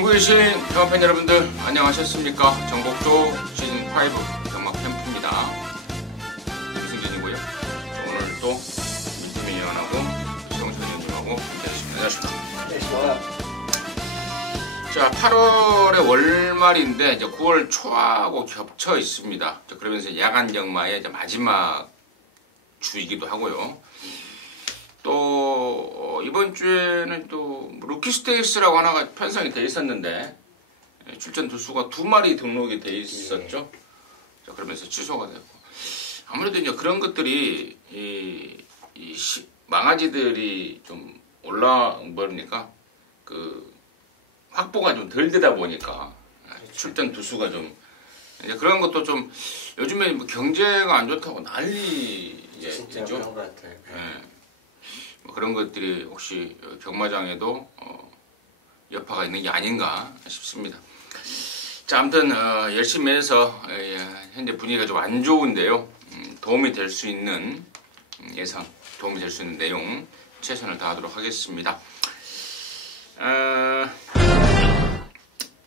전국에 계신 경마팬 여러분들 안녕하셨습니까? 정복조 시즌5 경마 캠프입니다. 이승진이고요. 오늘 또 민태민 의원하고 최영천 의원님하고 함께하겠습니다. 안녕하십니까? 자, 8월의 월말인데 이제 9월 초하고 겹쳐 있습니다. 그러면서 야간 경마의 이제 마지막 주이기도 하고요. 또 이번 주에는 또 루키 스테이크스라고 하나가 편성이 돼 있었는데 출전 두수가 2마리 등록이 돼 있었죠. 자, 그러면서 취소가 됐고 아무래도 이제 그런 것들이 망아지들이 좀 올라버리니까 그 확보가 좀 덜 되다 보니까 출전 두수가 좀 이제 그런 것도 좀 요즘에 뭐 경제가 안 좋다고 난리 진짜 그런 것 같아요. 예. 뭐 그런 것들이 혹시 경마장에도 여파가 있는 게 아닌가 싶습니다. 자, 아무튼 열심히 해서 현재 분위기가 좀 안 좋은데요. 도움이 될 수 있는 예상, 도움이 될 수 있는 내용 최선을 다하도록 하겠습니다.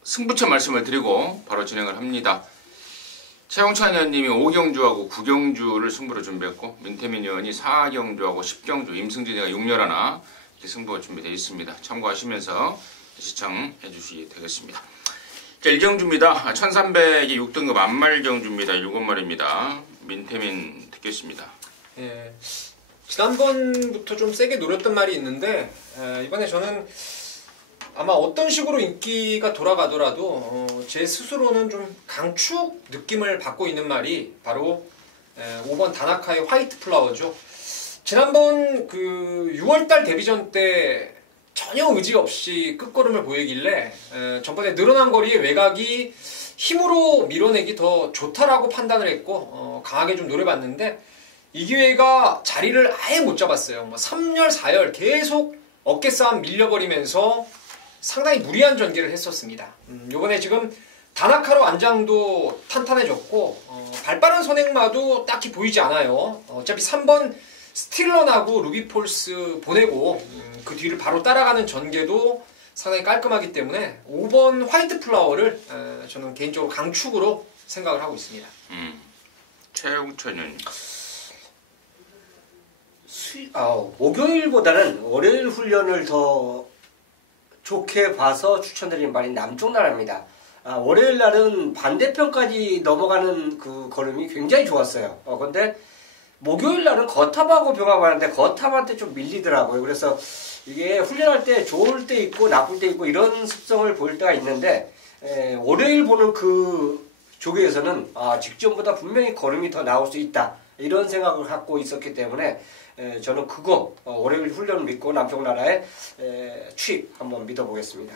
승부처 말씀을 드리고 바로 진행을 합니다. 최영찬 의원님이 5경주하고 9경주를 승부로 준비했고 민태민 의원이 4경주하고 10경주, 임승진 의가 6열하나 이렇게 승부가 준비되어 있습니다. 참고하시면서 시청해 주시기 되겠습니다. 자, 1경주입니다. 1300이 6등급 안말경주입니다. 7마리입니다. 민태민 듣겠습니다. 예, 지난번부터 좀 세게 노렸던 말이 있는데 이번에 저는 아마 어떤 식으로 인기가 돌아가더라도 제 스스로는 좀 강축 느낌을 받고 있는 말이 바로 5번 다나카의 화이트 플라워죠. 지난번 그 6월달 데뷔전 때 전혀 의지 없이 끝걸음을 보이길래 전번에 늘어난 거리의 외곽이 힘으로 밀어내기 더 좋다라고 판단을 했고 강하게 좀 노려봤는데 이 기회가 자리를 아예 못 잡았어요. 뭐 3열, 4열 계속 어깨 싸움 밀려버리면서 상당히 무리한 전개를 했었습니다. 요번에 지금 다나카로 안장도 탄탄해졌고 발빠른 선행마도 딱히 보이지 않아요. 어차피 3번 스틸런하고 루비폴스 보내고 그 뒤를 바로 따라가는 전개도 상당히 깔끔하기 때문에 5번 화이트 플라워를 저는 개인적으로 강축으로 생각을 하고 있습니다. 최영천은 목요일보다는 월요일 훈련을 더 좋게 봐서 추천드리는 말이 남쪽나라입니다. 월요일 날은 반대편까지 넘어가는 그 걸음이 굉장히 좋았어요. 근데 목요일 날은 거탑하고 병합하는데 거탑한테 좀 밀리더라고요. 그래서 이게 훈련할 때 좋을 때 있고 나쁠 때 있고 이런 습성을 보일 때가 있는데 월요일 보는 그 조교에서는 직전보다 분명히 걸음이 더 나올 수 있다. 이런 생각을 갖고 있었기 때문에 저는 그거 월요일 훈련 믿고 남쪽나라의 취입 한번 믿어보겠습니다.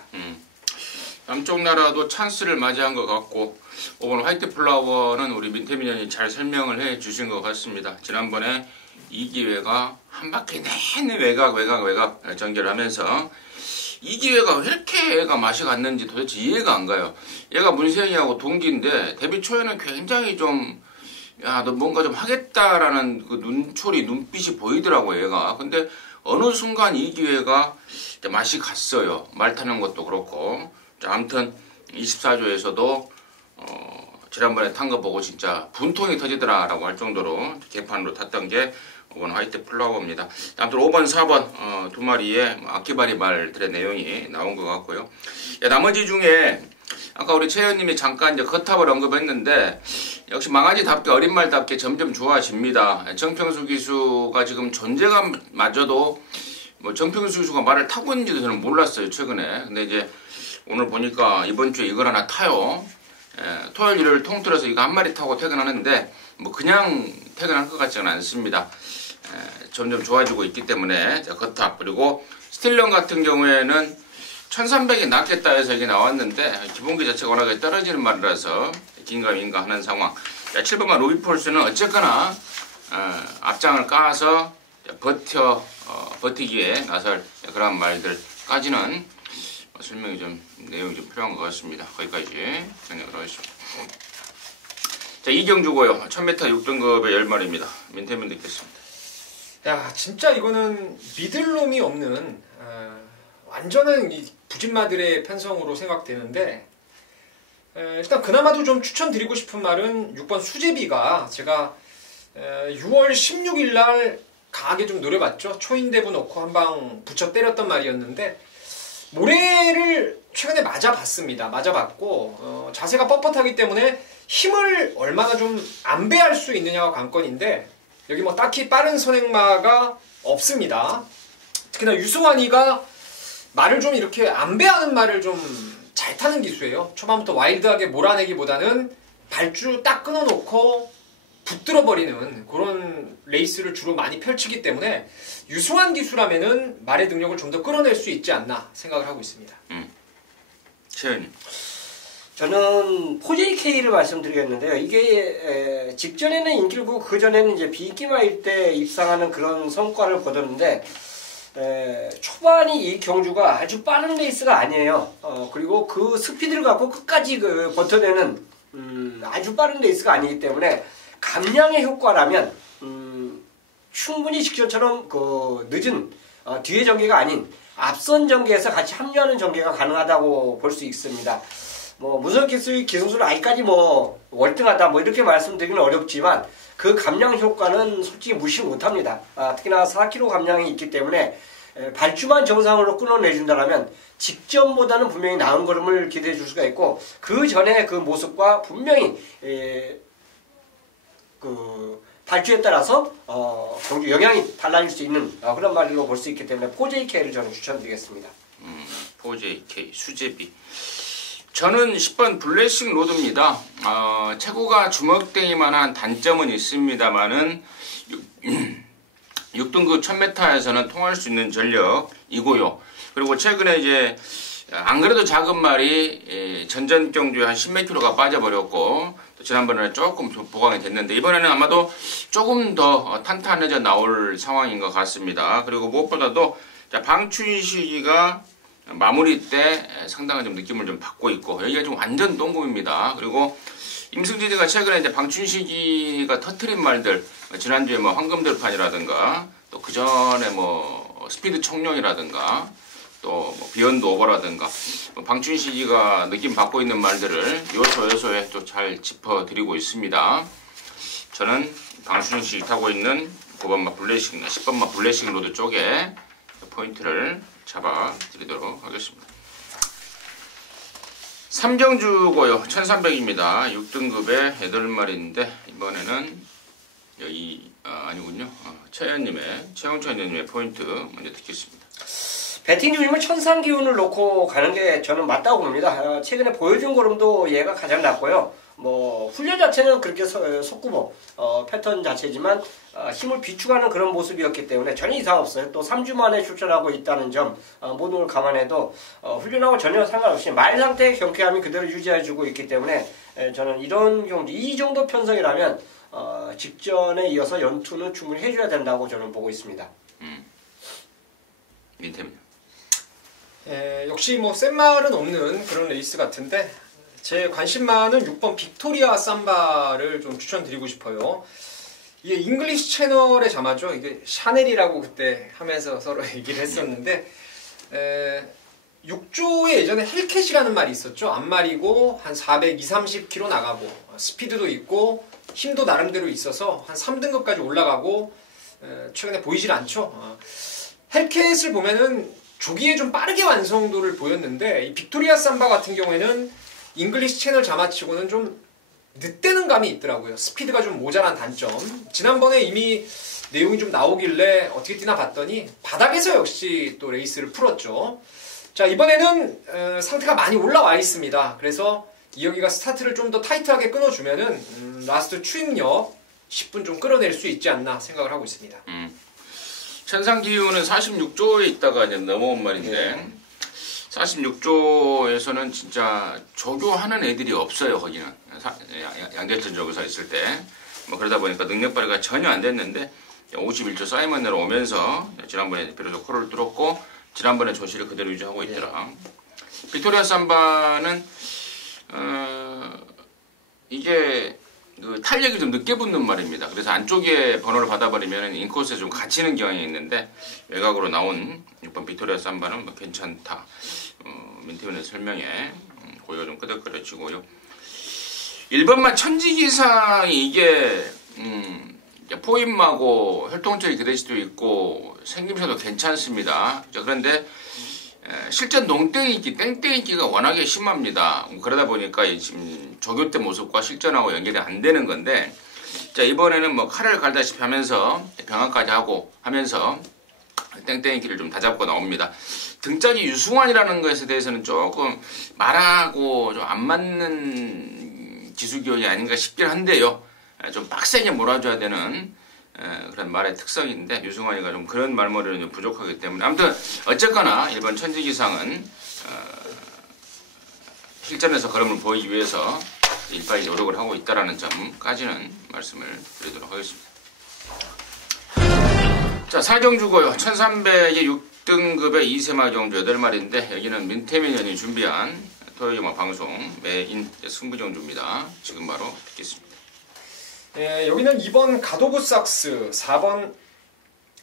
남쪽나라도 찬스를 맞이한 것 같고 오늘 화이트 플라워는 우리 민태민 의원이 잘 설명을 해 주신 것 같습니다. 지난번에 이 기회가 한 바퀴 내내 외곽 전개를 하면서 이 기회가 왜 이렇게 얘가 맛이 갔는지 도대체 이해가 안 가요. 얘가 문세영이하고 동기인데 데뷔 초에는 굉장히 좀 야, 너 뭔가 좀 하겠다라는 그 눈빛이 보이더라고요, 얘가. 근데 어느 순간 이 기회가 맛이 갔어요. 말 타는 것도 그렇고. 자, 아무튼 24조에서도 지난번에 탄 거 보고 진짜 분통이 터지더라라고 할 정도로 개판으로 탔던 게 5번 화이트 플라워입니다. 아무튼 5번, 4번 두 마리의 아키바리 말들의 내용이 나온 것 같고요. 야, 나머지 중에 아까 우리 최 의원님이 잠깐 이제 거탑을 언급했는데 역시 망아지답게 어린 말답게 점점 좋아집니다. 정평수 기수가 지금 존재감마저도 뭐 정평수 기수가 말을 타고 있는지도 저는 몰랐어요, 최근에. 근데 이제 오늘 보니까 이번 주에 이걸 하나 타요. 토요일 일요일 통틀어서 이거 한 마리 타고 퇴근하는데 뭐 그냥 퇴근할 것 같지는 않습니다. 점점 좋아지고 있기 때문에 거탑 그리고 스틸런 같은 경우에는 1300이 낫겠다 해서 이게 나왔는데 기본기 자체가 워낙에 떨어지는 말이라서 긴가민가 하는 상황. 7번만 루비폴스는 어쨌거나 앞장을 까서 버티기에 나설 그런 말들까지는 설명이 좀 내용이 좀 필요한 것 같습니다. 거기까지 정리를 하겠습니다. 자, 이경주고요. 1000m 6등급의 10마리입니다. 민태민 듣겠습니다. 야, 진짜 이거는 믿을 놈이 없는 완전한 이 부진마들의 편성으로 생각되는데 일단 그나마도 좀 추천드리고 싶은 말은 6번 수제비가 제가 6월 16일 날 강하게 좀 노려봤죠. 초인대부 놓고 한 방 붙여 때렸던 말이었는데 모래를 최근에 맞아봤습니다. 맞아봤고 자세가 뻣뻣하기 때문에 힘을 얼마나 좀 안배할 수 있느냐가 관건인데 여기 뭐 딱히 빠른 선행마가 없습니다. 특히나 유승환이가 말을 좀 이렇게 안배하는 말을 좀 잘 타는 기수예요. 초반부터 와일드하게 몰아내기보다는 발주 딱 끊어놓고 붙들어 버리는 그런 레이스를 주로 많이 펼치기 때문에 유승환 기수라면은 말의 능력을 좀 더 끌어낼 수 있지 않나 생각을 하고 있습니다. 최현님. 저는 포제이K를 말씀드리겠는데요. 이게 직전에는 인기를 보고 그 전에는 이제 비인기마일 때 입상하는 그런 성과를 거뒀는데 초반이 이 경주가 아주 빠른 레이스가 아니에요. 그리고 그 스피드를 갖고 끝까지 버텨내는 아주 빠른 레이스가 아니기 때문에 감량의 효과라면 충분히 직전처럼 그 늦은 뒤에 전개가 아닌 앞선 전개에서 같이 합류하는 전개가 가능하다고 볼 수 있습니다. 뭐 무선 기술은 아직까지 뭐 월등하다 뭐 이렇게 말씀드리기는 어렵지만 그 감량 효과는 솔직히 무시 못합니다. 특히나 4kg 감량이 있기 때문에 발주만 정상으로 끊어내준다면 직전보다는 분명히 나은 걸음을 기대해 줄 수가 있고 그 전에 그 모습과 분명히 그 발주에 따라서 경주 영향이 달라질 수 있는 그런 말로 볼 수 있기 때문에 포제이K를 저는 추천드리겠습니다. 포제이K 수제비. 저는 10번 블레싱 로드입니다. 체구가 주먹대기만한 단점은 있습니다만은 6등급 1000m에서는 통할 수 있는 전력이고요. 그리고 최근에 이제 안 그래도 작은 말이 전전 경주에 한 10몇 킬로가 빠져버렸고 또 지난번에는 조금 보강이 됐는데 이번에는 아마도 조금 더 탄탄해져 나올 상황인 것 같습니다. 그리고 무엇보다도 방춘식이가 마무리 때 상당한 좀 느낌을 좀 받고 있고 여기가 좀 완전 똥금입니다. 그리고 임승진이가 최근에 이제 방춘식이가 터트린 말들 지난주에 뭐 황금들판이라든가 또 그 전에 뭐 스피드 청룡이라든가 또 뭐 비욘드 오버라든가 방춘식이가 느낌 받고 있는 말들을 요소에 또 잘 짚어드리고 있습니다. 저는 방춘식이 타고 있는 9번마 블레싱, 10번마 블레싱 로드 쪽에 포인트를 잡아드리도록 하겠습니다. 3경주고요. 1300입니다. 6등급의 8마리인데 이번에는 여기 아니군요. 최영철 님의 포인트 먼저 듣겠습니다. 배팅 중이면 천상 기운을 놓고 가는 게 저는 맞다고 봅니다. 최근에 보여준 걸음도 얘가 가장 낫고요. 뭐 훈련 자체는 그렇게 속구보 패턴 자체지만 힘을 비축하는 그런 모습이었기 때문에 전혀 이상 없어요. 또 3주 만에 출전하고 있다는 점 모든 걸 감안해도 훈련하고 전혀 상관없이 말 상태의 경쾌함이 그대로 유지해주고 있기 때문에 저는 이런 경주 이 정도 편성이라면 직전에 이어서 연투는 충분히 해줘야 된다고 저는 보고 있습니다. 민태입니다. 역시 뭐 센 말은 없는 그런 레이스 같은데 제 관심만은 6번 빅토리아 삼바를 좀 추천드리고 싶어요. 이게 잉글리시 채널의 자마죠. 이게 샤넬이라고 그때 하면서 서로 얘기를 했었는데 6조에 예전에 헬캣이라는 말이 있었죠. 앞말이고 한 420, 30km 나가고 스피드도 있고 힘도 나름대로 있어서 한 3등급까지 올라가고 최근에 보이질 않죠. 헬캣을 보면은 조기에 좀 빠르게 완성도를 보였는데 이 빅토리아 삼바 같은 경우에는 잉글리시 채널 자마치고는 좀 늦대는 감이 있더라고요. 스피드가 좀 모자란 단점. 지난번에 이미 내용이 좀 나오길래 어떻게 뛰나 봤더니 바닥에서 역시 또 레이스를 풀었죠. 자, 이번에는 상태가 많이 올라와 있습니다. 그래서 이영희가 스타트를 좀 더 타이트하게 끊어주면은 라스트 추임력 10분 좀 끌어낼 수 있지 않나 생각을 하고 있습니다. 천상기운은 46조에 있다가 이제 넘어온 말인데 46조에서는 진짜 조교하는 애들이 없어요. 거기는 양재천 조교사 있을 때 뭐 그러다 보니까 능력 발휘가 전혀 안 됐는데 51조 사이먼으로 오면서 지난번에 비로소 코를 뚫었고 지난번에 조시를 그대로 유지하고 있더라. 빅토리아 삼바는 이게 그 탄력이 좀 늦게 붙는 말입니다. 그래서 안쪽에 번호를 받아버리면 인코스에 좀 갇히는 경향이 있는데 외곽으로 나온 6번 빅토리아 삼바는 뭐 괜찮다. 민태민의 설명에 고개가 좀 끄덕거려지고요. 1번만 천지기상이 이게 포임하고 혈통적이 그될 수도 있고 생김새도 괜찮습니다. 그런데 실전 농땡이기, 땡땡이기가 워낙에 심합니다. 그러다 보니까 지금 조교 때 모습과 실전하고 연결이 안 되는 건데, 자, 이번에는 뭐 칼을 갈다시피 하면서 병합까지 하고 하면서 땡땡이기를 좀 다잡고 나옵니다. 등짝이 유승환이라는 것에 대해서는 조금 말하고 좀 안 맞는 기수교이 아닌가 싶긴 한데요. 좀 빡세게 몰아줘야 되는 그런 말의 특성인데 유승환이가 좀 그런 말머리는 좀 부족하기 때문에 아무튼 어쨌거나 일본 천지기상은 실전에서 걸음을 보이기 위해서 일바이 노력을 하고 있다는 점까지는 말씀을 드리도록 하겠습니다. 자, 사경주고요. 1300의 6등급의 2세마 경주 8마리인데 여기는 민태민연이 준비한 토요일마 방송 메인 승부경주입니다. 지금 바로 듣겠습니다. 예, 여기는 2번 가도부삭스, 4번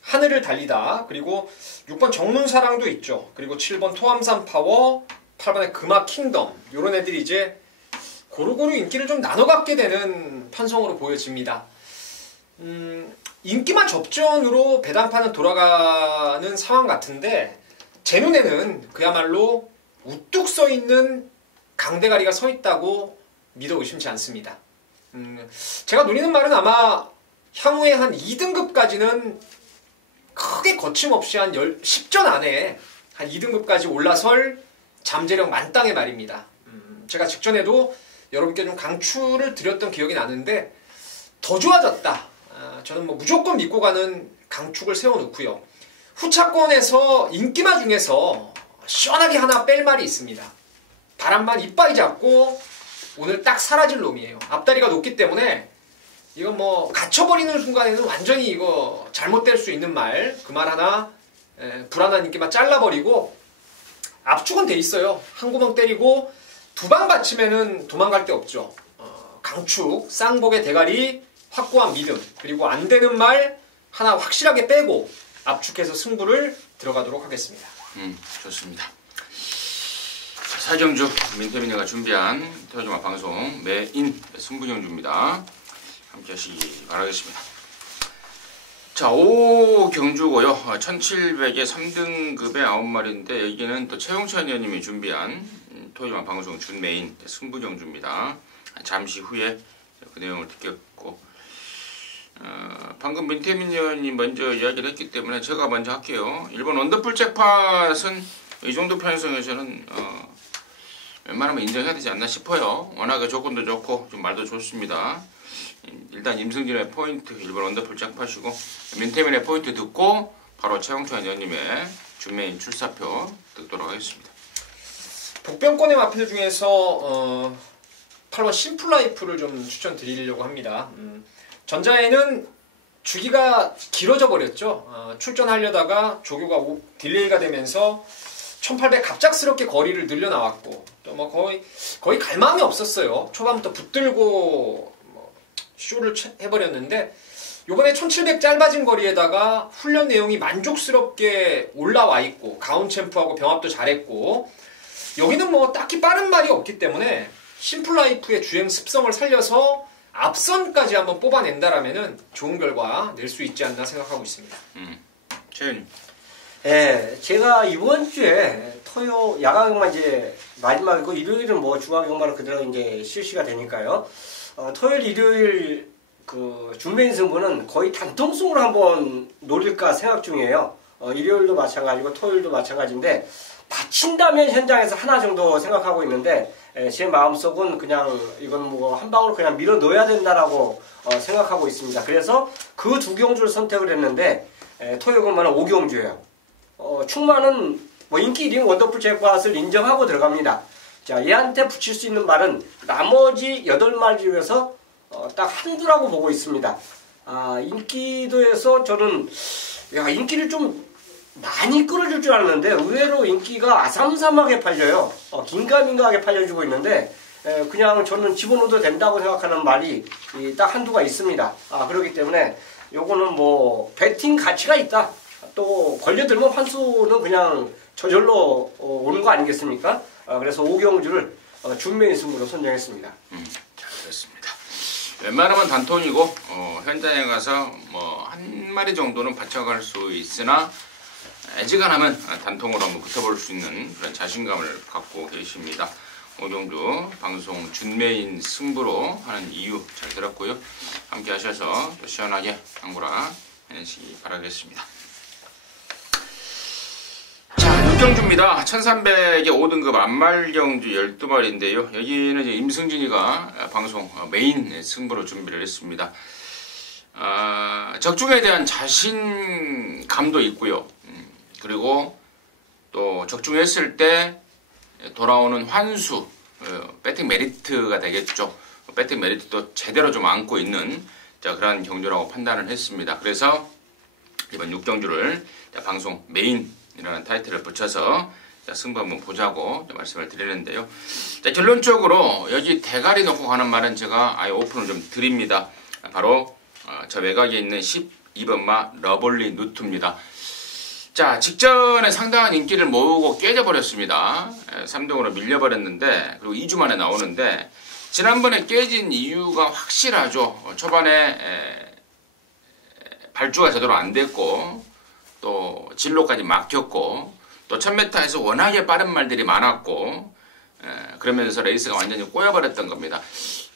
하늘을 달리다, 그리고 6번 정문사랑도 있죠. 그리고 7번 토함산 파워, 8번의 금화 킹덤, 요런 애들이 이제 고루고루 인기를 좀 나눠 갖게 되는 편성으로 보여집니다. 인기만 접전으로 배당판은 돌아가는 상황 같은데 제 눈에는 그야말로 우뚝 서 있는 강대가리가 서 있다고 믿어 의심치 않습니다. 제가 노리는 말은 아마 향후에 한 2등급까지는 크게 거침없이 한 10전 안에 한 2등급까지 올라설 잠재력 만땅의 말입니다. 제가 직전에도 여러분께 좀 강추를 드렸던 기억이 나는데 더 좋아졌다. 저는 뭐 무조건 믿고 가는 강축을 세워놓고요. 후차권에서 인기마 중에서 시원하게 하나 뺄 말이 있습니다. 바람만 이빠이 잡고 오늘 딱 사라질 놈이에요. 앞다리가 높기 때문에 이거 뭐 갇혀버리는 순간에는 완전히 이거 잘못될 수 있는 말, 그 말 하나 불안한 인기만 잘라버리고 압축은 돼 있어요. 한 구멍 때리고 두 방 받치면은 도망갈 데 없죠. 강축, 쌍복의 대가리, 확고한 믿음, 그리고 안 되는 말 하나 확실하게 빼고 압축해서 승부를 들어가도록 하겠습니다. 좋습니다. 사경주 민태민이가 준비한 토요일마 방송 메인 승부경주입니다. 함께 하시기 바라겠습니다. 자, 5경주고요. 1700의 3등급의 9마리인데 여기는 또 최용찬 의원님이 준비한 토요일마 방송 준메인 승부경주입니다. 잠시 후에 그 내용을 듣겠고 방금 민태민 의원님 먼저 이야기를 했기 때문에 제가 먼저 할게요. 일본 원더풀 잭팟은 이 정도 편성에서는 웬만하면 인정해야 되지 않나 싶어요. 워낙에 조건도 좋고 좀 말도 좋습니다. 일단 임승진의 포인트 일본 원더풀 잭팟이고 민태민의 포인트 듣고 바로 최용찬 의원님의 준메인 출사표 듣도록 하겠습니다. 복병권의 마필 중에서 8번 심플라이프를 좀 추천드리려고 합니다. 전자에는 주기가 길어져 버렸죠. 출전하려다가 조교가 딜레이가 되면서 1800 갑작스럽게 거리를 늘려나왔고 또 뭐 거의 갈 마음이 없었어요. 초반부터 붙들고 쇼를 해버렸는데 요번에 1700 짧아진 거리에다가 훈련 내용이 만족스럽게 올라와 있고 가운 챔프하고 병합도 잘했고 여기는 뭐 딱히 빠른 말이 없기 때문에 심플라이프의 주행 습성을 살려서 앞선까지 한번 뽑아낸다라면은 좋은 결과 낼 수 있지 않나 생각하고 있습니다. 최윤. 예, 제가 이번 주에 토요 야간경만 이제 마지막이고 일요일은 뭐 중앙경마는 그대로 이제 실시가 되니까요. 토요일 일요일 그 준메인 승부는 거의 단통승으로 한번 노릴까 생각 중이에요. 일요일도 마찬가지고 토요일도 마찬가지인데 받친다면 현장에서 하나 정도 생각하고 있는데 제 마음속은 그냥 이건 뭐 한 방으로 그냥 밀어 넣어야 된다라고 생각하고 있습니다. 그래서 그 두 경주를 선택을 했는데 토요일만 5경주예요. 충만은 뭐 인기 1위 원더풀 잭팟을 인정하고 들어갑니다. 자, 얘한테 붙일 수 있는 말은 나머지 8마리 중에서 딱 한두라고 보고 있습니다. 인기도에서 저는 인기를 좀 많이 끌어줄 줄 알았는데 의외로 인기가 아삼삼하게 팔려요. 긴가민가하게 팔려주고 있는데 그냥 저는 집어넣어도 된다고 생각하는 말이 딱 한두가 있습니다. 그렇기 때문에 요거는 뭐 배팅 가치가 있다. 또 걸려들면 환수는 그냥 저절로 오는 거 아니겠습니까? 그래서 오경주를 준메인 승부로 선정했습니다. 잘 그렇습니다. 웬만하면 단통이고 현장에 가서 뭐 한 마리 정도는 받쳐갈 수 있으나 애지간하면 단통으로 한번 붙어볼 수 있는 그런 자신감을 갖고 계십니다. 오경주 방송 준메인 승부로 하는 이유 잘 들었고요. 함께 하셔서 또 시원하게 당구라 해내시기 바라겠습니다. 자, 6경주입니다. 1300의 5등급 안말경주 12마리인데요. 여기는 이제 임승진이가 방송 메인 승부로 준비를 했습니다. 적중에 대한 자신감도 있고요. 그리고 또 적중했을 때 돌아오는 환수, 배팅 메리트가 되겠죠. 배팅 메리트도 제대로 좀 안고 있는 그런 경주라고 판단을 했습니다. 그래서 이번 6경주를 방송 메인이라는 타이틀을 붙여서 승부 한번 보자고 말씀을 드리는데요. 결론적으로 여기 대가리 놓고 가는 말은 제가 아예 오픈을 좀 드립니다. 바로 저 외곽에 있는 12번마 러블리 누트입니다. 자, 직전에 상당한 인기를 모으고 깨져버렸습니다. 3등으로 밀려버렸는데, 그리고 2주 만에 나오는데, 지난번에 깨진 이유가 확실하죠. 초반에 발주가 제대로 안 됐고, 또 진로까지 막혔고, 또 1000m에서 워낙에 빠른 말들이 많았고, 그러면서 레이스가 완전히 꼬여버렸던 겁니다.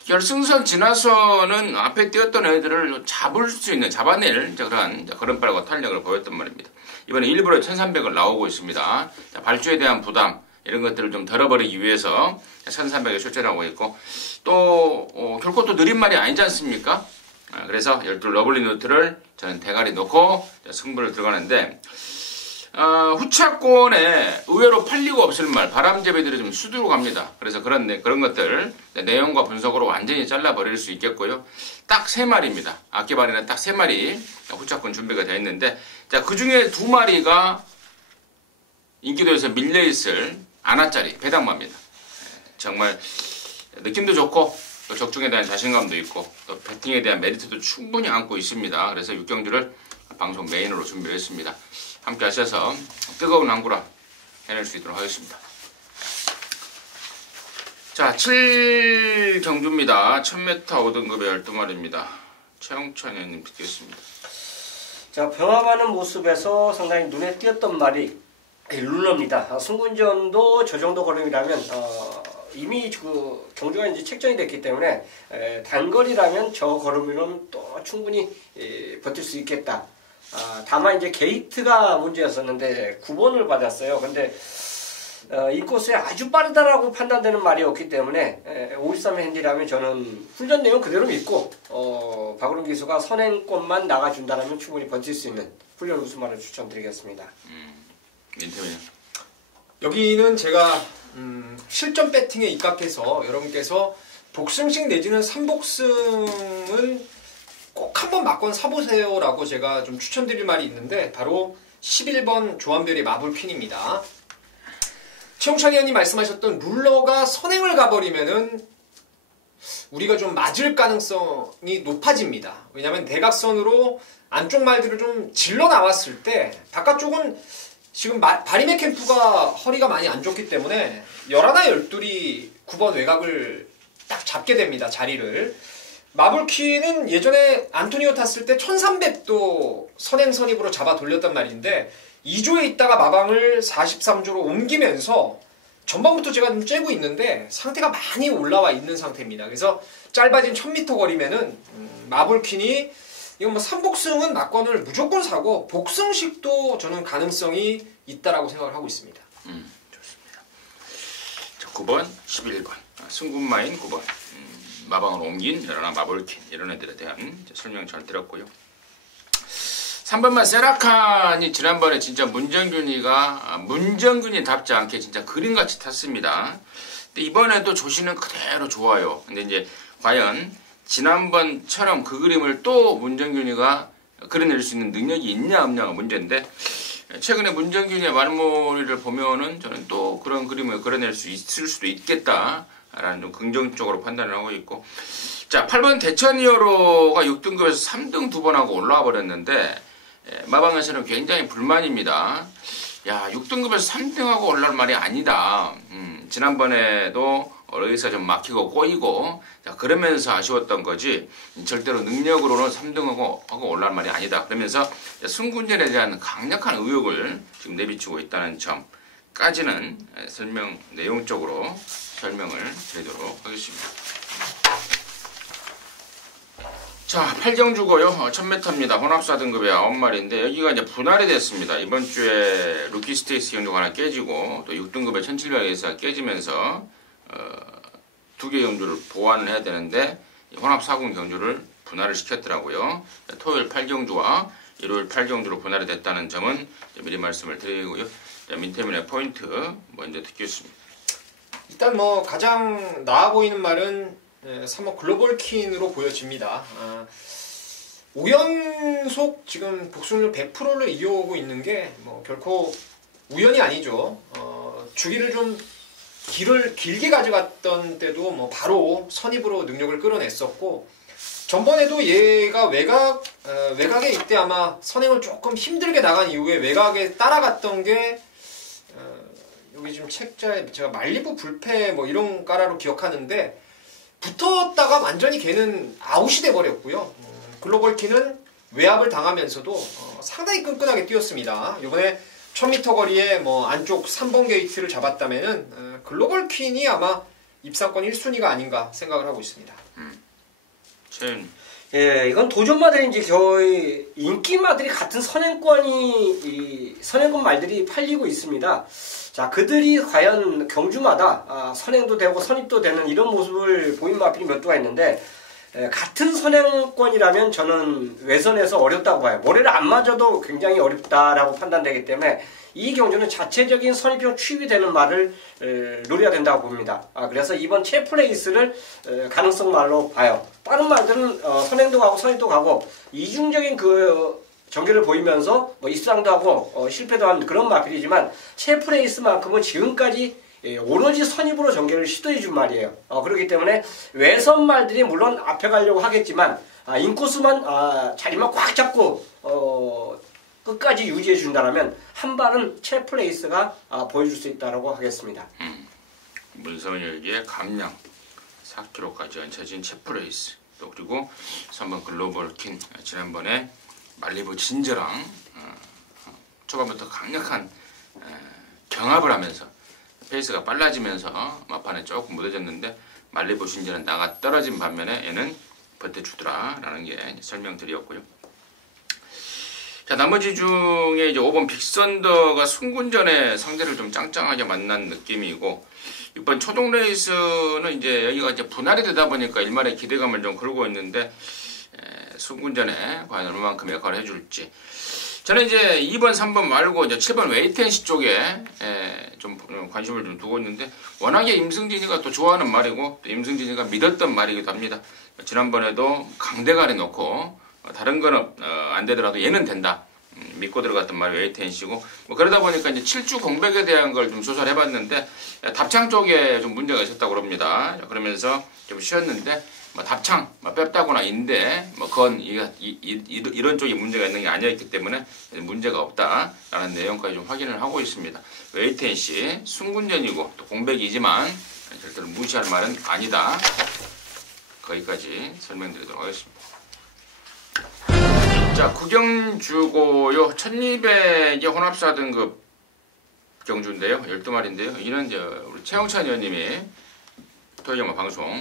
결승선 지나서는 앞에 뛰었던 애들을 잡을 수 있는, 잡아낼 그런 걸음발과 탄력을 보였단 말입니다. 이번에 일부러 1300을 나오고 있습니다. 발주에 대한 부담, 이런 것들을 좀 덜어버리기 위해서 1300에 출전하고 있고, 또, 결코 또 느린 말이 아니지 않습니까? 그래서 12 러블리 노트를 저는 대가리 놓고 승부를 들어가는데, 후차권에 의외로 팔리고 없을 말, 바람잡이들이 좀 수두로 갑니다. 그래서 그런 것들, 내용과 분석으로 완전히 잘라버릴 수 있겠고요. 딱 3마리입니다. 악기발에는 딱 3마리 후차권 준비가 되어 있는데, 자, 그 중에 2마리가 인기도에서 밀려있을 아나짜리, 배당마입니다. 정말 느낌도 좋고, 또 적중에 대한 자신감도 있고, 또 배팅에 대한 메리트도 충분히 안고 있습니다. 그래서 6경주를 방송 메인으로 준비를 했습니다. 함께 하셔서 뜨거운 안구라 해낼 수 있도록 하겠습니다. 자, 7경주입니다. 1000m 5등급의 12마리입니다. 최영찬 의원님 듣겠습니다. 자, 변화하는 모습에서 상당히 눈에 띄었던 말이 룰러입니다. 승군전도 저 정도 걸음이라면 이미 그 경주가 이제 책정이 됐기 때문에 단거리라면 저 걸음이면 또 충분히 버틸 수 있겠다. 다만 이제 게이트가 문제였었는데 9번을 받았어요. 근데 이 코스에 아주 빠르다라고 판단되는 말이 없기 때문에 513 핸디라면 저는 훈련 내용 그대로 믿고 박우름 기수가 선행권만 나가준다면 충분히 버틸 수 있는 훈련 우승말을 추천드리겠습니다. 민태민요. 여기는 제가 실전 배팅에 입각해서 여러분께서 복승식 내지는 3복승은 꼭 한번 막건 사보세요라고 제가 좀 추천드릴 말이 있는데 바로 11번 조한별의 마블퀸입니다. 최용찬 의원님 말씀하셨던 룰러가 선행을 가버리면은 우리가 좀 맞을 가능성이 높아집니다. 왜냐하면 대각선으로 안쪽 말들을 좀 질러 나왔을 때 바깥쪽은 지금 바리메 캠프가 허리가 많이 안 좋기 때문에 11, 12이 9번 외곽을 딱 잡게 됩니다. 자리를. 마블키는 예전에 안토니오 탔을 때 1300도 선행 선입으로 잡아 돌렸단 말인데 2조에 있다가 마방을 43조로 옮기면서 전방부터 제가 좀 쬐고 있는데 상태가 많이 올라와 있는 상태입니다. 그래서 짧아진 1000m 거리면은 마블킨이 이건 뭐 3복승은 막건을 무조건 사고 복승식도 저는 가능성이 있다라고 생각을 하고 있습니다. 좋습니다. 자, 9번, 11번 승군마인 9번 마방으로 옮긴 이러나 마블킨 이런 애들에 대한 설명 잘 들었고요. 3번만 세라칸이 지난번에 진짜 문정균이답지 않게 진짜 그림같이 탔습니다. 근데 이번에도 조시는 그대로 좋아요. 근데 이제 과연 지난번처럼 그 그림을 또 문정균이가 그려낼 수 있는 능력이 있냐 없냐가 문제인데 최근에 문정균이의 말머리를 보면은 저는 또 그런 그림을 그려낼 수 있을 수도 있겠다 라는 좀 긍정적으로 판단을 하고 있고. 자, 8번 대천이어로가 6등급에서 3등 2번 하고 올라와 버렸는데 마방에서는 굉장히 불만입니다. 야, 6등급에서 3등하고 올라올 말이 아니다. 지난번에도 여기서 좀 막히고 꼬이고, 자, 그러면서 아쉬웠던 거지, 절대로 능력으로는 3등하고 올라올 말이 아니다. 그러면서 승군전에 대한 강력한 의혹을 지금 내비치고 있다는 점까지는 내용적으로 설명을 드리도록 하겠습니다. 자, 8경주고요. 1000m입니다. 혼합 4등급의 9마리인데 여기가 이제 분할이 됐습니다. 이번 주에 루키 스테이스 경주가 하나 깨지고 또 6등급의 1700에서 깨지면서 2개 경주를 보완을 해야 되는데 혼합 4군 경주를 분할을 시켰더라고요. 토요일 8경주와 일요일 8경주로 분할이 됐다는 점은 미리 말씀을 드리고요. 민태민의 포인트 먼저 듣겠습니다. 일단 뭐 가장 나아 보이는 말은 3호 글로벌 퀸으로 보여집니다. 5연속 지금 복수를 100%를 이어오고 있는 게 뭐 결코 우연이 아니죠. 주기를 좀 길게 가져갔던 때도 뭐 바로 선입으로 능력을 끌어냈었고, 전번에도 얘가 외곽에 이때 아마 선행을 조금 힘들게 나간 이후에 외곽에 따라갔던 게 여기 지금 책자에 제가 말리부 불패 뭐 이런 까라로 기억하는데, 붙었다가 완전히 걔는 아웃이 돼버렸고요. 글로벌 퀸은 외압을 당하면서도 상당히 끈끈하게 뛰었습니다. 이번에 1000m 거리에 뭐 안쪽 3번 게이트를 잡았다면은 글로벌 퀸이 아마 입상권 1순위가 아닌가 생각을 하고 있습니다. 예, 이건 도전마들이 이제 거의 인기마들이 같은 선행권 말들이 팔리고 있습니다. 자, 그들이 과연 경주마다 선행도 되고 선입도 되는 이런 모습을 보인 마필이 몇 두가 있는데, 같은 선행권이라면 저는 외선에서 어렵다고 봐요. 모래를 안 맞아도 굉장히 어렵다라고 판단되기 때문에 이 경주는 자체적인 선입형 취입이 되는 말을 노려야 된다고 봅니다. 그래서 이번 채플레이스를 가능성 말로 봐요. 다른 말들은 선행도 가고 선입도 가고 이중적인 그 전개를 보이면서 뭐 입상도 하고 실패도 하는 그런 마필이지만, 채플레이스만큼은 지금까지 오로지 선입으로 전개를 시도해 준 말이에요. 그렇기 때문에 외선 말들이 물론 앞에 가려고 하겠지만 인코스만 자리만 꽉 잡고 끝까지 유지해 준다면 한 발은 채플레이스가 보여줄 수 있다고 하겠습니다. 문성열기의 감량 4km까지 얹혀진 채플레이스, 또 그리고 3번 글로벌 퀸, 지난번에 말리부 진저랑 초반부터 강력한 경합을 하면서 페이스가 빨라지면서 막판에 조금 무뎌졌는데, 말리부 진저는 나가 떨어진 반면에 얘는 버텨주더라 라는 게 설명드렸고요. 자, 나머지 중에 이제 5번 빅선더가 승군전에 상대를 좀 짱짱하게 만난 느낌이고, 6번 초동레이스는 이제 여기가 이제 분할이 되다 보니까 일말의 기대감을 좀 걸고 있는데, 승군전에 과연 얼마만큼 역할을 해줄지. 저는 이제 2번, 3번 말고 이제 7번 웨이트앤시 쪽에 좀 관심을 좀 두고 있는데, 워낙에 임승진이가 또 좋아하는 말이고, 또 임승진이가 믿었던 말이기도 합니다. 지난번에도 강대가리 놓고 다른 거는 안 되더라도 얘는 된다, 믿고 들어갔던 말이 웨이트앤시고, 뭐 그러다 보니까 이제 7주 공백에 대한 걸 좀 조사를 해봤는데 답창 쪽에 좀 문제가 있었다고 합니다. 그러면서 좀 쉬었는데, 뭐 답창, 뭐 뺐다거나 인대, 뭐 이런 쪽에 문제가 있는 게 아니었기 때문에 문제가 없다라는 내용까지 좀 확인을 하고 있습니다. 웨이트앤시 승군전이고 또 공백이지만 절대로 무시할 말은 아니다. 거기까지 설명드리도록 하겠습니다. 자, 구경주고요. 1200의 혼합 4등급 경주인데요. 12마리인데요. 이는 이제 우리 최영찬 의원님이 토요일 방송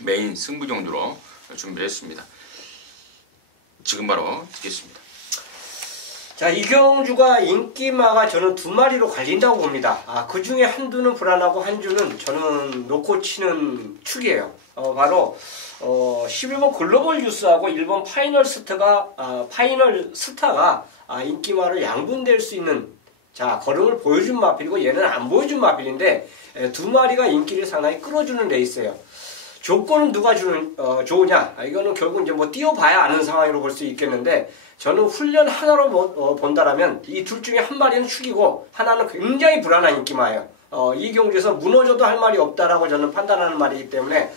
메인 승부 경주로 준비를 했습니다. 지금 바로 듣겠습니다. 자, 이 경주가 인기마가 저는 2마리로 갈린다고 봅니다. 그 중에 한두는 불안하고 한 주는 저는 놓고 치는 축이에요. 바로 11번 글로벌 유스하고 1번 파이널 스타가 인기마로 양분될 수 있는 걸음을 보여준 마필이고, 얘는 안 보여준 마필인데 2마리가 인기를 상당히 끌어주는 레이스예요. 조건은 누가 좋으냐? 이거는 결국 이제 뭐 뛰어봐야 아는 상황으로 볼 수 있겠는데, 저는 훈련 하나로 본다라면 이 둘 중에 한 마리는 축이고 하나는 굉장히 불안한 인기마예요. 이 경주에서 무너져도 할 말이 없다라고 저는 판단하는 말이기 때문에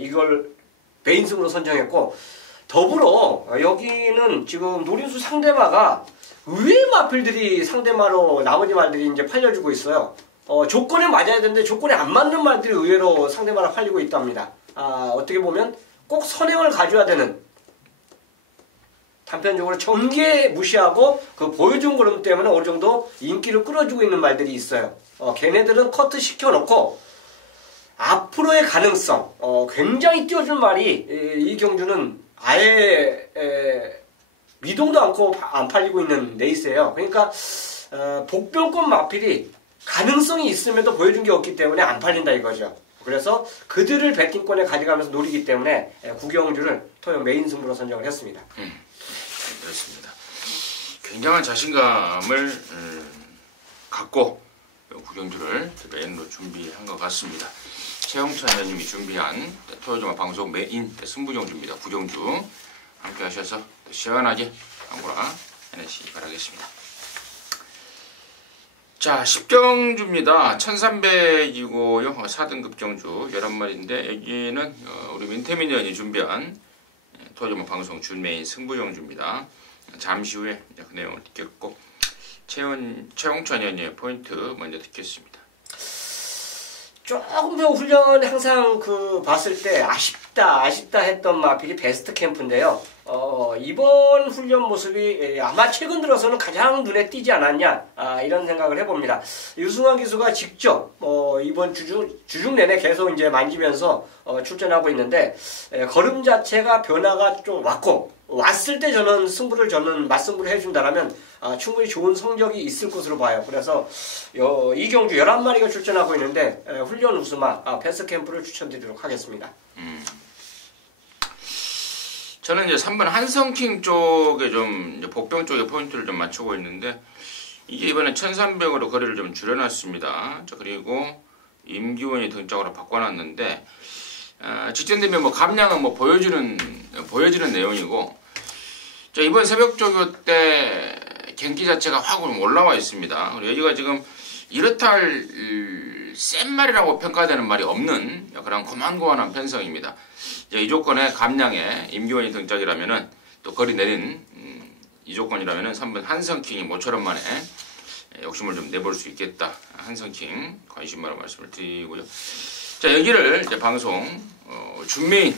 이걸 메인승으로 선정했고, 더불어 여기는 지금 노림수 상대마가 의외의 마필들이 상대마로 나머지 말들이 이제 팔려주고 있어요. 조건에 맞아야 되는데 조건에 안 맞는 말들이 의외로 상대마로 팔리고 있답니다. 어떻게 보면 꼭 선행을 가져야 되는, 단편적으로 전개 무시하고 그 보여준 걸음 때문에 어느 정도 인기를 끌어주고 있는 말들이 있어요. 걔네들은 커트 시켜놓고 앞으로의 가능성, 굉장히 띄워줄 말이 이 경주는 아예 미동도 않고 안 팔리고 있는 레이스예요. 그러니까 복병권 마필이 가능성이 있음에도 보여준 게 없기 때문에 안 팔린다 이거죠. 그래서 그들을 배팅권에 가져가면서 노리기 때문에 구경주를 토요 메인 승부로 선정을 했습니다. 그렇습니다. 굉장한 자신감을 갖고 구경주를 메인으로 준비한 것 같습니다. 최영찬 의원님이 준비한 토요조마 방송 메인 승부경주입니다. 구경주 함께 하셔서 시원하게 안구라 해내시기 바라겠습니다. 자, 10경주입니다. 1300이고요. 4등급 경주 11마리인데 여기는 우리 민태민 의원이 준비한 토요조마 방송 준메인 승부경주입니다. 잠시 후에 그 내용을 듣겠고 최홍찬 의원의 포인트 먼저 듣겠습니다. 조금 더 훈련 항상 봤을 때 아쉽다 했던 마필이 베스트 캠프인데요. 이번 훈련 모습이 아마 최근 들어서는 가장 눈에 띄지 않았냐, 이런 생각을 해봅니다. 유승환 기수가 직접 이번 주중 내내 계속 이제 만지면서 출전하고 있는데, 걸음 자체가 변화가 좀 왔을 때 저는 맞승부를 해준다라면 충분히 좋은 성적이 있을 것으로 봐요. 그래서 이 경주 11마리가 출전하고 있는데 훈련 우스마 베스트 캠프를 추천드리도록 하겠습니다. 저는 이제 3번 한성킹 쪽에 좀 복병 쪽에 포인트를 좀 맞추고 있는데, 이게 이번에 1300으로 거리를 좀 줄여놨습니다. 자, 그리고 임기원이 등짝으로 바꿔놨는데, 직전 대비 감량은 보여지는 내용이고, 자, 이번 새벽 조교 때 경기 자체가 확 올라와 있습니다. 그리고 여기가 지금 이렇다 할 센 말이라고 평가되는 말이 없는 그런 고만고만한 편성입니다. 이 조건에 감량에 임기원이 등짝이라면은 또 거리 내린 이 조건이라면은 3번 한성킹이 모처럼 만에 욕심을 좀 내볼 수 있겠다. 한성킹 관심바로 말씀을 드리고요. 자, 여기를 이제 방송 준메인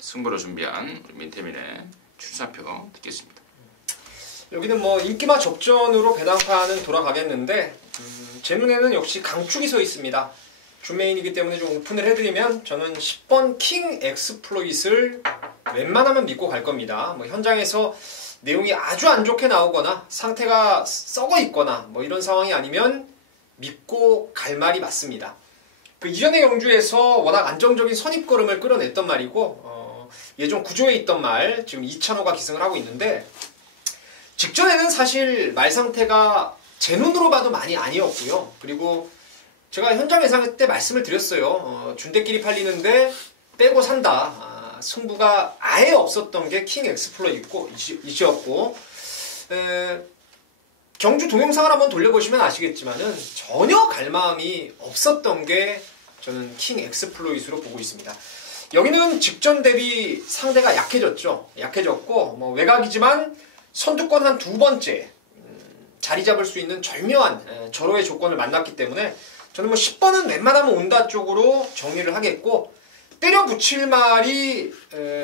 승부로 준비한 우리 민태민의 출사표 듣겠습니다. 여기는 인기마 접전으로 배당파는 돌아가겠는데, 제 눈에는 역시 강축이 서 있습니다. 준메인이기 때문에 좀 오픈을 해드리면 저는 10번 킹 엑스플로잇을 웬만하면 믿고 갈 겁니다. 현장에서 내용이 아주 안 좋게 나오거나 상태가 썩어 있거나 이런 상황이 아니면 믿고 갈 말이 맞습니다. 그 이전의 경주에서 워낙 안정적인 선입걸음을 끌어냈던 말이고, 예전 구조에 있던 말 지금 2000호가 기승을 하고 있는데, 직전에는 사실 말 상태가 제 눈으로 봐도 많이 아니었고요. 그리고 제가 현장 예상 때 말씀을 드렸어요. 준대끼리 팔리는데 빼고 산다. 승부가 아예 없었던 게 킹 엑스플로이트였고, 경주 동영상을 한번 돌려보시면 아시겠지만은 전혀 갈 마음이 없었던 게 저는 킹 엑스플로이트로 보고 있습니다. 여기는 직전 대비 상대가 약해졌고 외곽이지만 선두권 한 두 번째 자리 잡을 수 있는 절묘한 절호의 조건을 만났기 때문에 저는 10번은 웬만하면 온다 쪽으로 정리를 하겠고, 때려 붙일 말이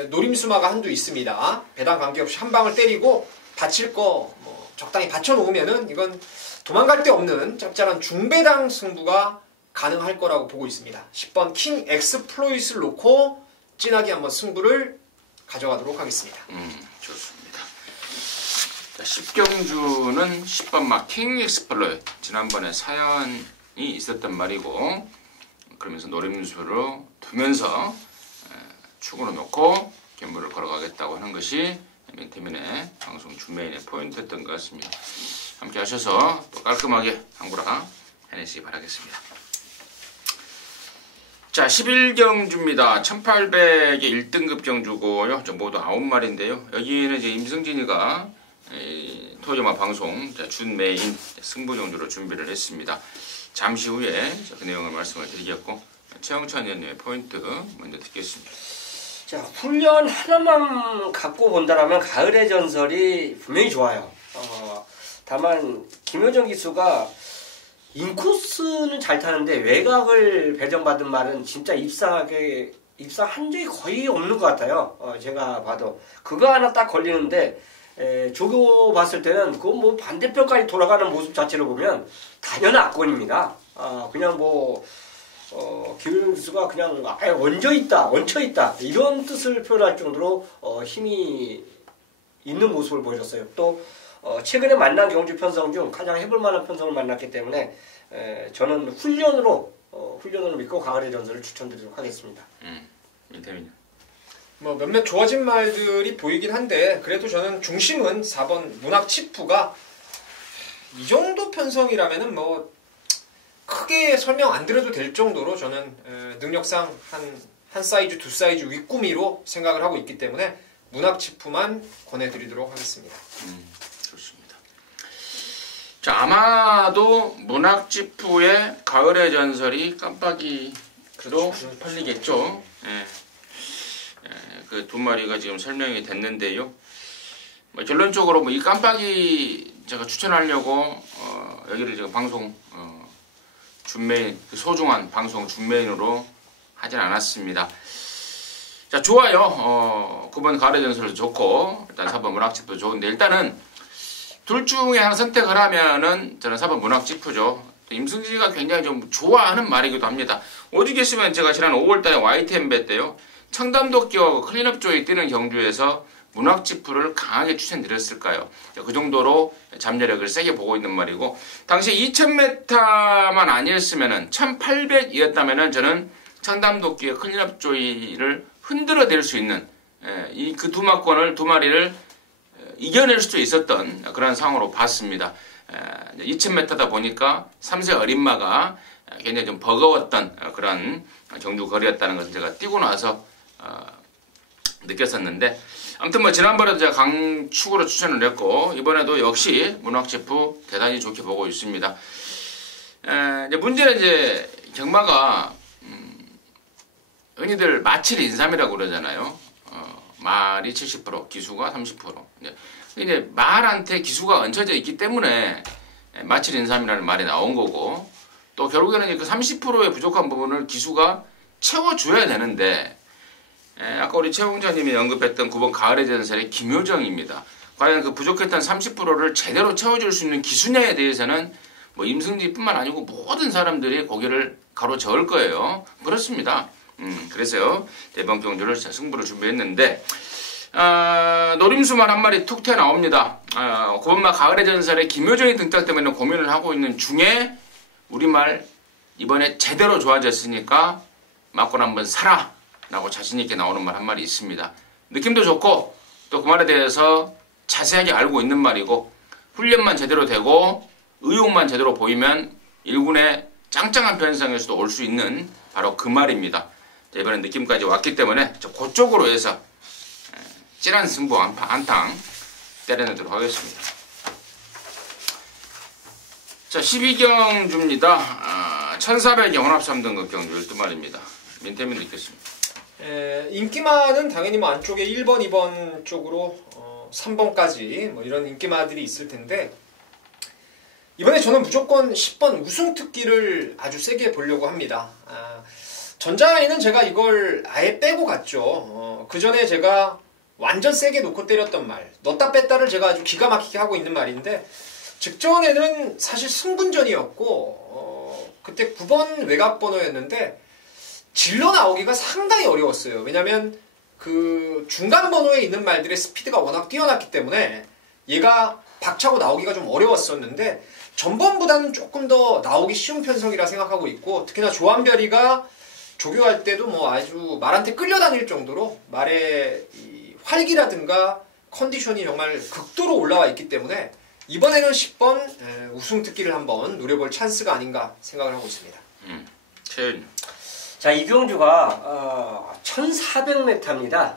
노림수마가 한두 있습니다. 배당 관계없이 한 방을 때리고 다칠 거 적당히 받쳐놓으면은 이건 도망갈 데 없는 짭짤한 중배당 승부가 가능할 거라고 보고 있습니다. 10번 킹 엑스플로잇을 놓고 진하게 한번 승부를 가져가도록 하겠습니다. 좋습니다. 10경주는 10번 킹 엑스플로잇, 지난번에 사연이 있었단 말이고, 그러면서 노림수로 두면서 축으로 놓고 견물을 걸어가겠다고 하는 것이 민태민의 방송 준메인의 포인트였던 것 같습니다. 함께 하셔서 또 깔끔하게 한구라 해내시기 바라겠습니다. 자, 11경주입니다. 1800의 1등급 경주고요. 모두 9마리인데요. 여기는 이제 임승진이가 토요일마 방송 준 메인 승부정주로 준비를 했습니다. 잠시 후에 그 내용을 말씀을 드리겠고 최영찬 위원님의 포인트 먼저 듣겠습니다. 자, 훈련 하나만 갖고 본다라면 가을의 전설이 분명히 좋아요. 다만 김효정 기수가 인코스는 잘 타는데 외곽을 배정받은 말은 진짜 입상한 적이 거의 없는 것 같아요. 제가 봐도 그거 하나 딱 걸리는데 조교 봤을 때는 그 뭐 반대편까지 돌아가는 모습 자체를 보면 당연한 압권입니다. 그냥 뭐 김효정 기수가 그냥 얹혀 있다 이런 뜻을 표현할 정도로 힘이 있는 모습을 보여줬어요. 또 최근에 만난 경주 편성 중 가장 해볼 만한 편성을 만났기 때문에 저는 훈련으로 믿고 가을의 전설을 추천드리도록 하겠습니다. 민태민. 뭐 몇몇 좋아진 말들이 보이긴 한데 그래도 저는 중심은 4번 문학치프가 이 정도 편성이라면은 뭐 크게 설명 안 드려도 될 정도로 저는 능력상 한 사이즈 두 사이즈 윗구미로 생각을 하고 있기 때문에 문학치프만 권해드리도록 하겠습니다. 좋습니다. 자, 아마도 문학치프의 가을의 전설이 깜빡이로 그렇죠. 팔리겠죠. 그 두 마리가 지금 설명이 됐는데요. 결론적으로 이 깜빡이 제가 추천하려고 여기를 지금 방송 준메인 소중한 방송 준메인으로 하진 않았습니다. 자, 좋아요. 9번 가을의 전설도 좋고 일단 4번 문학치프도 좋은데 일단은 둘 중에 하나 선택을 하면은 저는 4번 문학치프죠. 임승지가 굉장히 좀 좋아하는 말이기도 합니다. 오죽했으면 제가 지난 5월달에 YTM배 때요. 청담도끼와 클린업 쪽에 뛰는 경주에서 문학치프를 강하게 추천드렸을까요? 그 정도로 잠재력을 세게 보고 있는 말이고 당시 2000m만 아니었으면은 1800이었다면은 저는 청담도끼의 클린업 조이를 흔들어낼 수 있는 그 두 마리를 이겨낼 수도 있었던 그런 상황으로 봤습니다. 2000m다 보니까 3세 어린마가 굉장히 좀 버거웠던 그런 경주 거리였다는 것을 제가 뛰고 나서 느꼈었는데 아무튼 뭐 지난번에도 제가 강축으로 추천을 했고 이번에도 역시 문학치프 대단히 좋게 보고 있습니다. 이제 문제는 이제 경마가 흔히들 마칠 인삼이라고 그러잖아요. 말이 70% 기수가 30%. 이제 말한테 기수가 얹혀져 있기 때문에 마칠 인삼이라는 말이 나온 거고 또 결국에는 그 30%의 부족한 부분을 기수가 채워줘야 되는데 아까 우리 최홍자님이 언급했던 9번 가을의 전설의 김효정입니다. 과연 그 부족했던 30%를 제대로 채워줄 수 있는 기수냐에 대해서는 뭐 임승지뿐만 아니고 모든 사람들이 고개를 가로저을 거예요. 그렇습니다. 그래서요 이번 경주를 승부를 준비했는데 노림수만 한 마리 툭 튀어나옵니다. 9번마 가을의 전설의 김효정이 등장 때문에 고민을 하고 있는 중에 우리말 이번에 제대로 좋아졌으니까 맞고 한번 사라 라고 자신있게 나오는 말 한 마리 있습니다. 느낌도 좋고 또 그 말에 대해서 자세하게 알고 있는 말이고 훈련만 제대로 되고 의욕만 제대로 보이면 1군의 짱짱한 편성에서도 올 수 있는 바로 그 말입니다. 이번엔 느낌까지 왔기 때문에 그쪽으로 해서 찐한 승부 한탕 때려내도록 하겠습니다. 자, 12경주입니다. 1400경 혼합 3등급 경주 12마리입니다. 민태민 듣겠습니다. 인기마는 당연히 뭐 안쪽에 1번, 2번 쪽으로 3번까지 뭐 이런 인기마들이 있을 텐데 이번에 저는 무조건 10번 우승특기를 아주 세게 보려고 합니다. 전자에는 제가 이걸 아예 빼고 갔죠. 그 전에 제가 완전 세게 놓고 때렸던 말 넣다 뺐다를 제가 아주 기가 막히게 하고 있는 말인데 직전에는 사실 승분전이었고 그때 9번 외곽번호였는데 질러 나오기가 상당히 어려웠어요. 왜냐면 그 중간 번호에 있는 말들의 스피드가 워낙 뛰어났기 때문에 얘가 박차고 나오기가 좀 어려웠었는데 전번보다는 조금 더 나오기 쉬운 편성이라 생각하고 있고 특히나 조한별이가 조교할 때도 뭐 아주 말한테 끌려다닐 정도로 말의 이 활기라든가 컨디션이 정말 극도로 올라와 있기 때문에 이번에는 10번 우승특기를 한번 노려볼 찬스가 아닌가 생각을 하고 있습니다. 최윤. 자, 이 경주가 1400m입니다.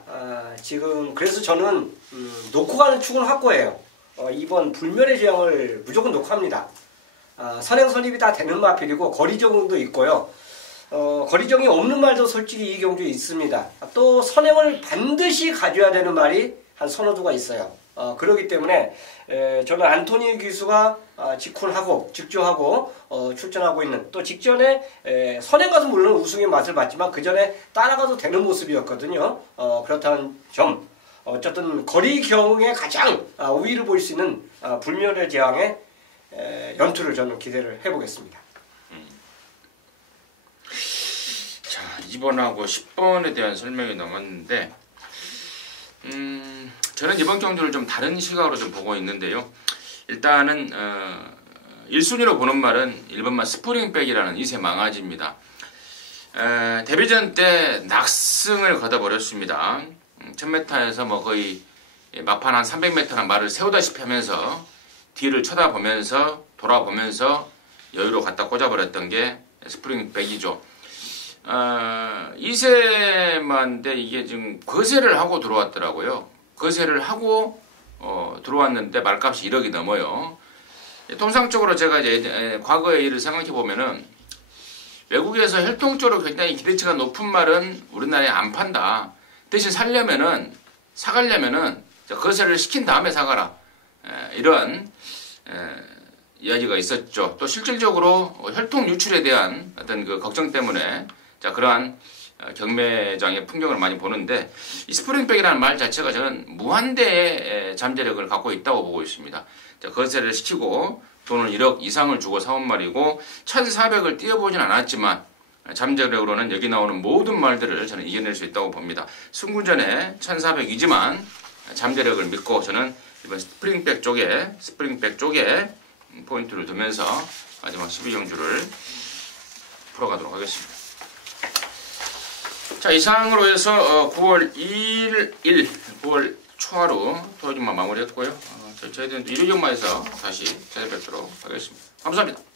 지금 그래서 저는 놓고 가는 축은 확고해요. 이번 불멸의 제왕을 무조건 녹화합니다. 선행 선입이 다 되는 마필이고 거리정도 있고요. 거리정이 없는 말도 솔직히 이 경주에 있습니다. 또 선행을 반드시 가져야 되는 말이 한 서너 두가 있어요. 그렇기 때문에 저는 안토니 기수가 직후하고 출전하고 있는, 또 직전에 선행 가서 물론 우승의 맛을 봤지만 그 전에 따라가도 되는 모습이었거든요. 그렇다는 점, 어쨌든 거리경에 가장 우위를 볼 수 있는 불멸의 제왕의 연투를 저는 기대를 해보겠습니다. 자, 2번하고 10번에 대한 설명이 남았는데, 저는 이번 경주를 좀 다른 시각으로 좀 보고 있는데요. 일단은 1순위로 보는 말은 1번만 스프링백이라는 이세 망아지입니다. 데뷔전 때 낙승을 거둬버렸습니다. 1000m에서 뭐 거의 막판 한 300m나 말을 세우다시피 하면서 뒤를 쳐다보면서 돌아보면서 여유로 갖다 꽂아버렸던 게 스프링백이죠. 이세만데 이게 지금 거세를 하고 들어왔더라고요. 거세를 하고 들어왔는데 말값이 1억이 넘어요. 통상적으로 제가 이제 과거의 일을 생각해 보면은 외국에서 혈통적으로 굉장히 기대치가 높은 말은 우리나라에 안 판다. 대신 사가려면은 거세를 시킨 다음에 사가라. 이런 이야기가 있었죠. 또 실질적으로 혈통 유출에 대한 어떤 그 걱정 때문에 그러한 경매장의 풍경을 많이 보는데, 이 스프링백이라는 말 자체가 저는 무한대의 잠재력을 갖고 있다고 보고 있습니다. 거세를 시키고 돈을 1억 이상을 주고 사온 말이고 1400을 뛰어보진 않았지만 잠재력으로는 여기 나오는 모든 말들을 저는 이겨낼 수 있다고 봅니다. 승부전에 1400이지만 잠재력을 믿고 저는 이번 스프링백 쪽에 포인트를 두면서 마지막 12경주를 풀어가도록 하겠습니다. 자, 이상으로 해서 9월 9월 초하루 토요일만 마무리했고요. 저희들은 일요일마에서 다시 찾아뵙도록 하겠습니다. 감사합니다.